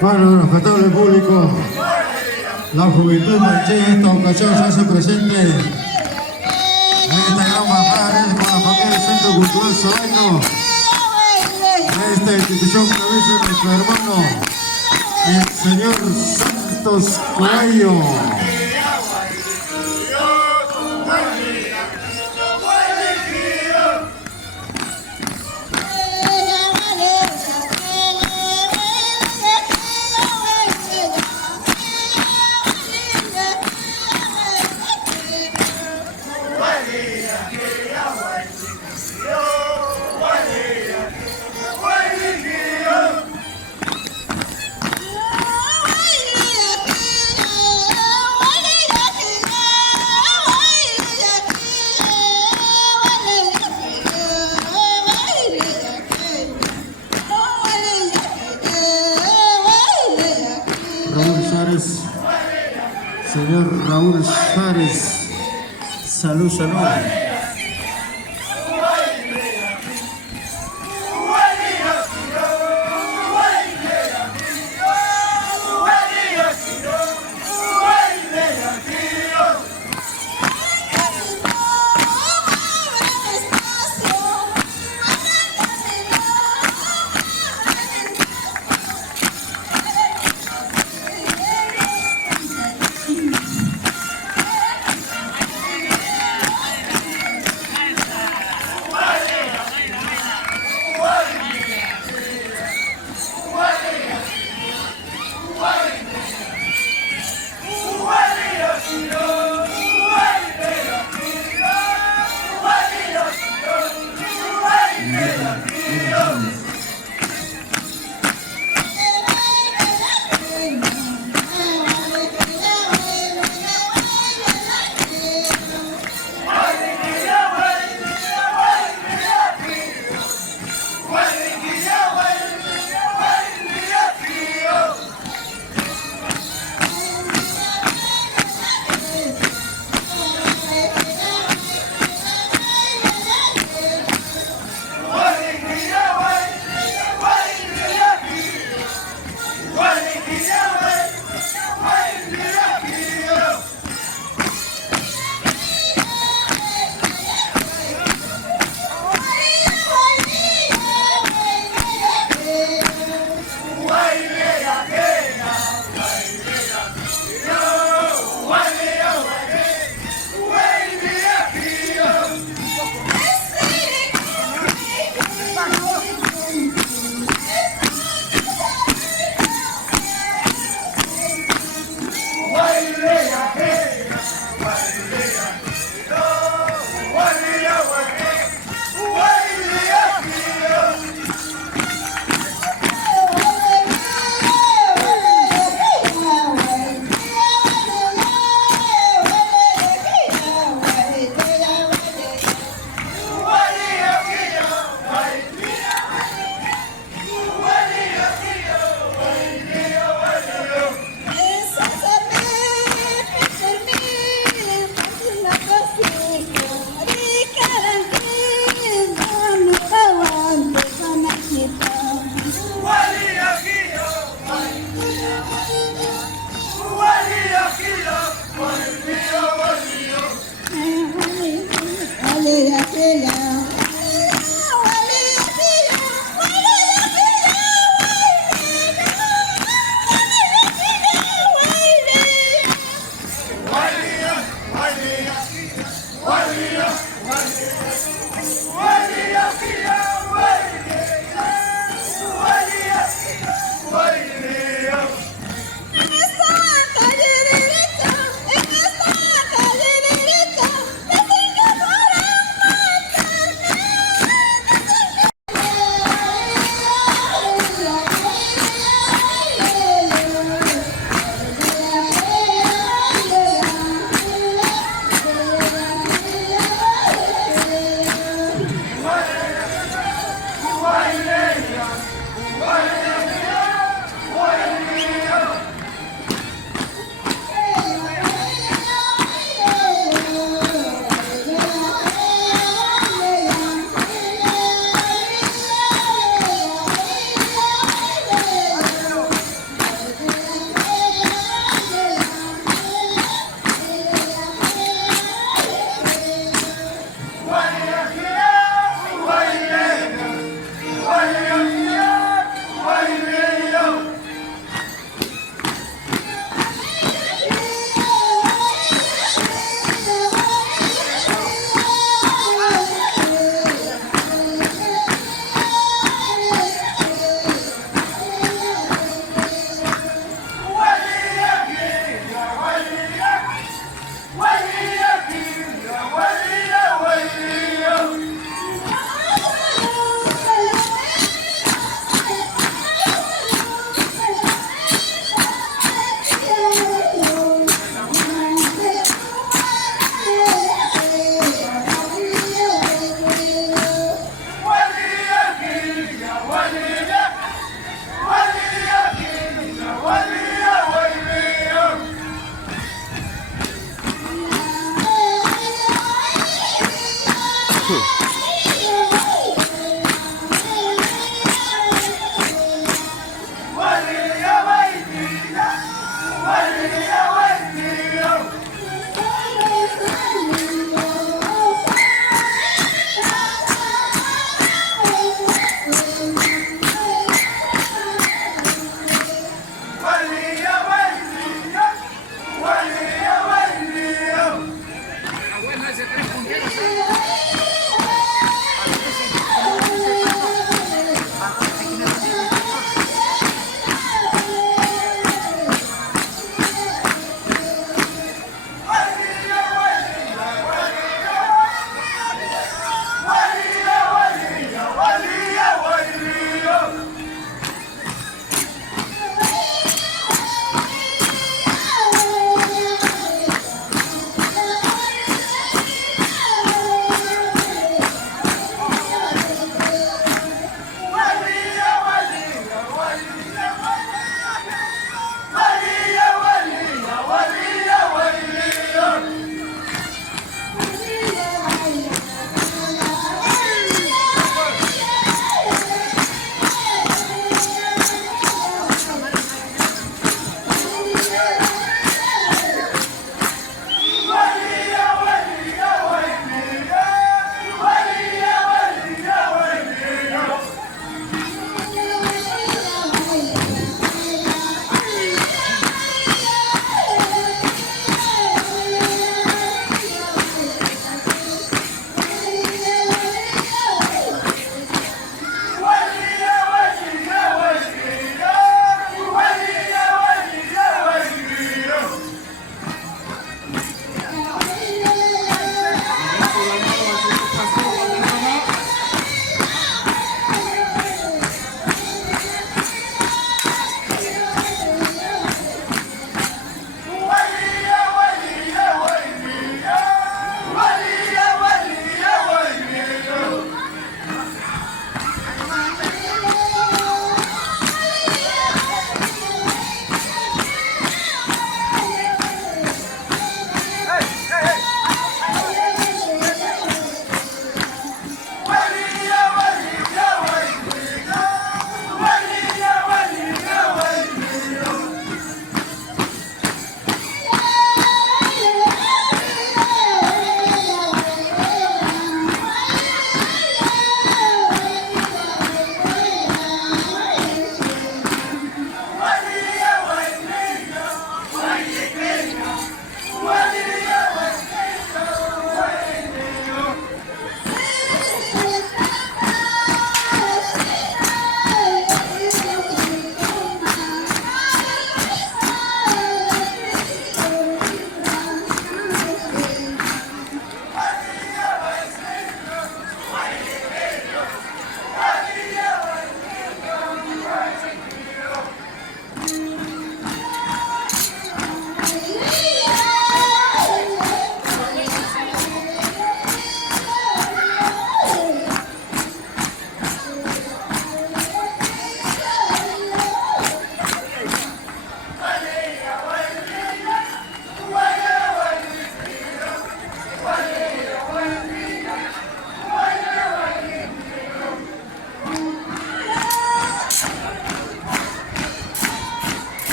Bueno, respetable público, la juventud manché en esta ocasión se hace presente en esta gran bajada con la familia del Centro Cultural Sabaino, de esta institución que cabeza nuestro hermano, el señor Santos Cuello. Señor Raúl Suárez, salud, salud.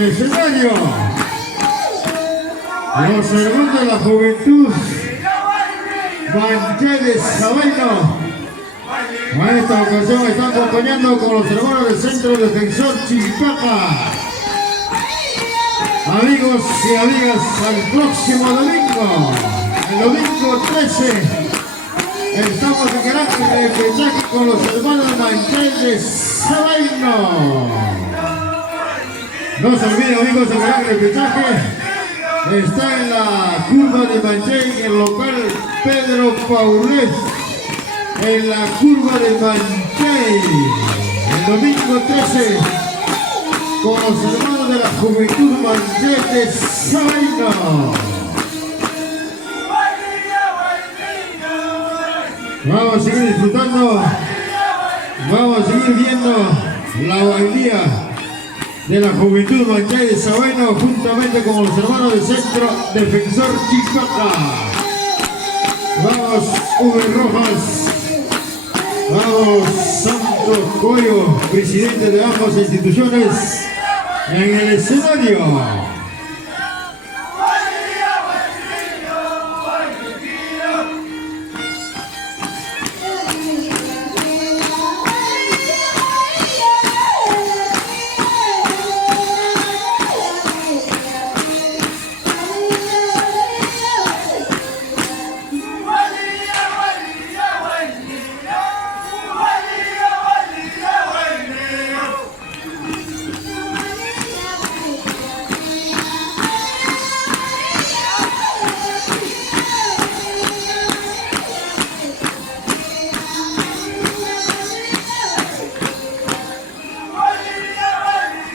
el escenario, los hermanos de la juventud Manchales Sabaino. En esta ocasión están acompañando con los hermanos del Centro Defensor Chilpaca. Amigos y amigas, al próximo domingo, el domingo 13, estamos en gran repechaje con los hermanos Manchales Sabaino. No se olviden, amigos, el gran repechaje está en la curva de Manchay, el local Pedro Paulet, en la curva de Manchay, el domingo 13, con los hermanos de la juventud Manchales Sabaino. Vamos a seguir disfrutando, vamos a seguir viendo la bailía de la juventud Manchales Sabaino juntamente con los hermanos del Centro Defensor Chilpaca. Vamos, V. Rojas. Vamos, Santos Coyo, presidente de ambas instituciones, en el escenario.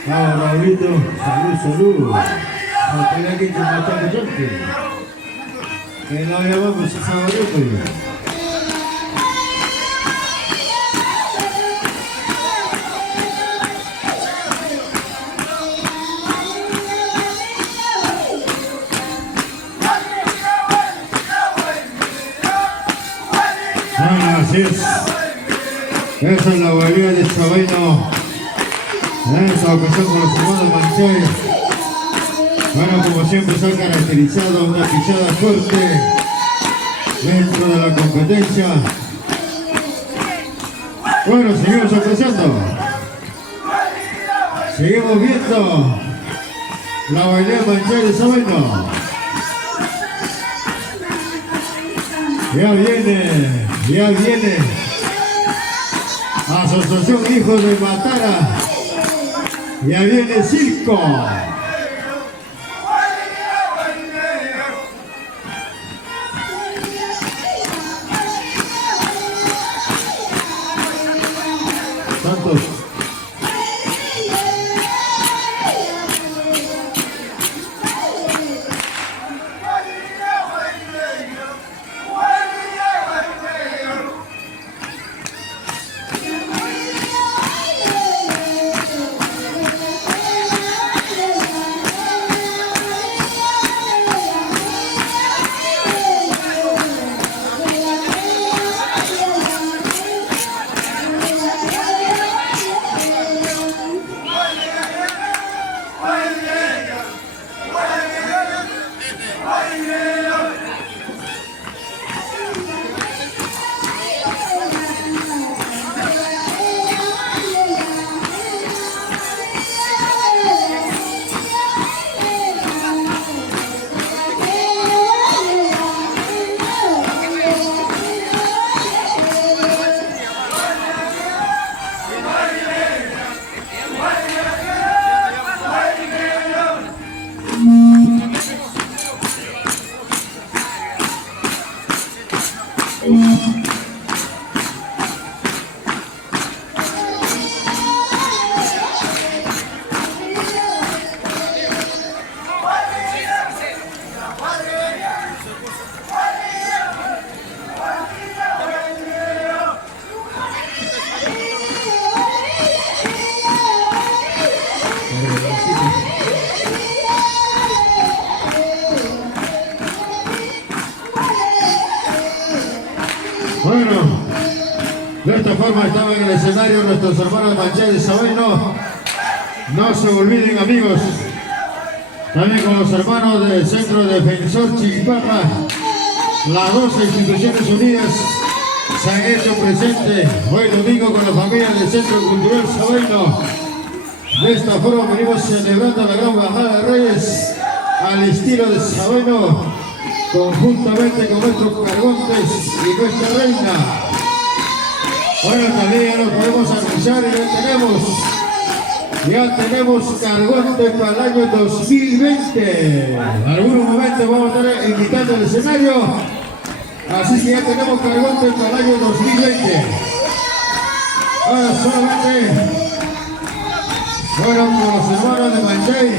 Vamos, Raulito, salud. Hasta aquí que mata gente. Que no llamamos a Sabaruco. Así es. Esa es la bailía de Sabaino. En esta ocasión con los hermanos Manchay. Bueno, como siempre se ha caracterizado una pichada fuerte dentro de la competencia. Bueno, seguimos apreciando. Seguimos viendo la bailía Manchay de Sabaino. Ya viene Asociación Hijos de Matara. Ya viene circo. Santos. Bueno, de esta forma estaban en el escenario nuestros hermanos Manchales Sabaino. No se olviden, amigos, También con los hermanos del Centro Defensor Chilpapa, las dos instituciones unidas se han hecho presentes hoy domingo con la familia del Centro Cultural Sabaino. De esta forma venimos celebrando la gran bajada de Reyes al estilo de Sabaino, conjuntamente con nuestros cargontes y nuestra reina. Bueno, también ya nos podemos anunciar y ya tenemos cargonte para el año 2020. En algún momento vamos a estar invitando al escenario, así que ya tenemos cargonte para el año 2020. Ahora solamente, bueno, con los hermanos de Manchay.